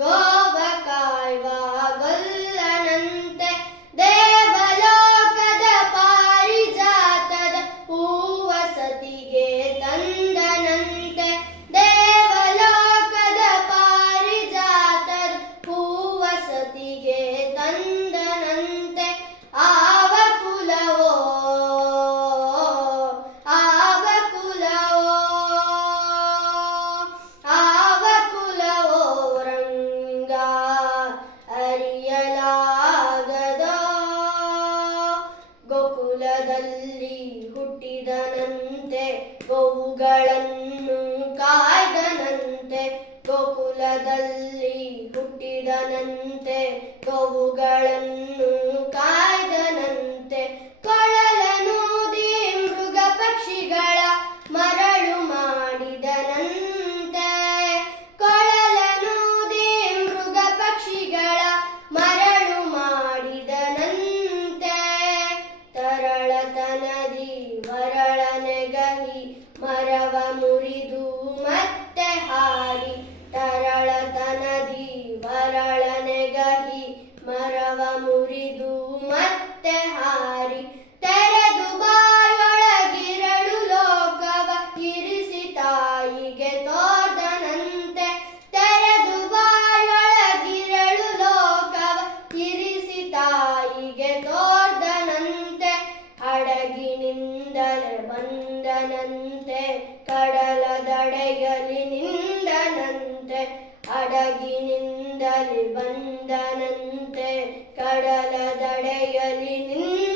Gov कारवाल्लनन्त देवलोकद पारिजात पूवसति गे तन्दनन्त देवलोकद पारिजात पूवसति गे तन् ಕಾಲದಲ್ಲಿ ಹುಟ್ಟಿದನಂತೆ ಗೋವುಗಳನ್ನು ಕಾಯ್ದನಂತೆ ಗೋಕುಲದಲ್ಲಿ ಹುಟ್ಟಿದನಂತೆ ಗೋವುಗಳನ್ನು ಕಾಯ್ದನಂತೆ. ಮರವ ಮುರಿದು ಮತ್ತೆ ಹಾಡಿ. ಬಂದನಂತೆ ಕಡಲ ದಡೆಯಲಿ ನಿಂದನಂತೆ ಅಡಗಿನಿಂದಲಿ ಬಂದನಂತೆ ಕಡಲ ದಡೆಯಲಿ ನಿಂದ